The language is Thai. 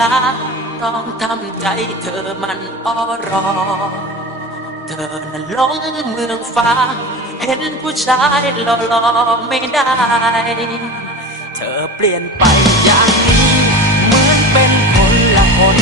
ลาต้องทำใจเธอมันอ้อรอ เธอนั้นหลงเมืองฟ้า เห็นผู้ชายหล่อๆไม่ได้ เธอเปลี่ยนไปอย่างนี้ เหมือนเป็นคนละคน